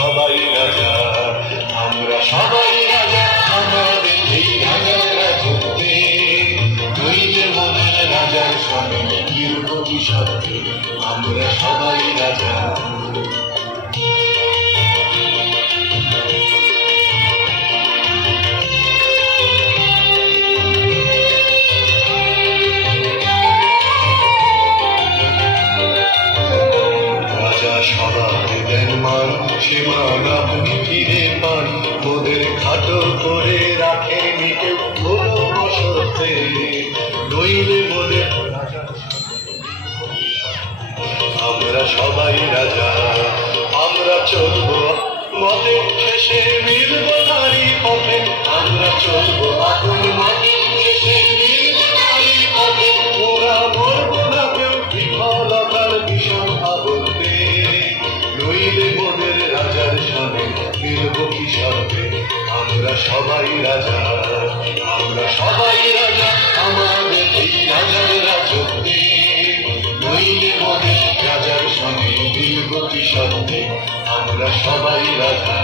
সবাই রাজা, আমরা সবাই রাজা, আমাদের এই রাজার রাজত্বে নইলে মনের রাজার সঙ্গে নির্ভী সত্যি, আমরা সবাই রাজা। সবার দেন মান, সীমান আপনি ফিরে পান, ওদের খাটো করে রাখেনি কেউ কোনো বসতে, নইলে বলে আমরা সবাই রাজা, আমরা চলবো মতে শেষে মিলব তারি পথে, আমরা চলবো আপন মতে শেষে মিলব তারি পথে, ওরা মরবো না কেউ বিফলতার বিষম আবর্তে, নইলে মোদের রাজার সঙ্গে মিলব কি সত্যে, আমরা সবাই রাজা, আমরা সবাই রাজা, আমাদের এই রাজার রাজত্বে নইলে মোদের রাজার সঙ্গে মিলব কি সত্যে, আমরা সবাই রাজা।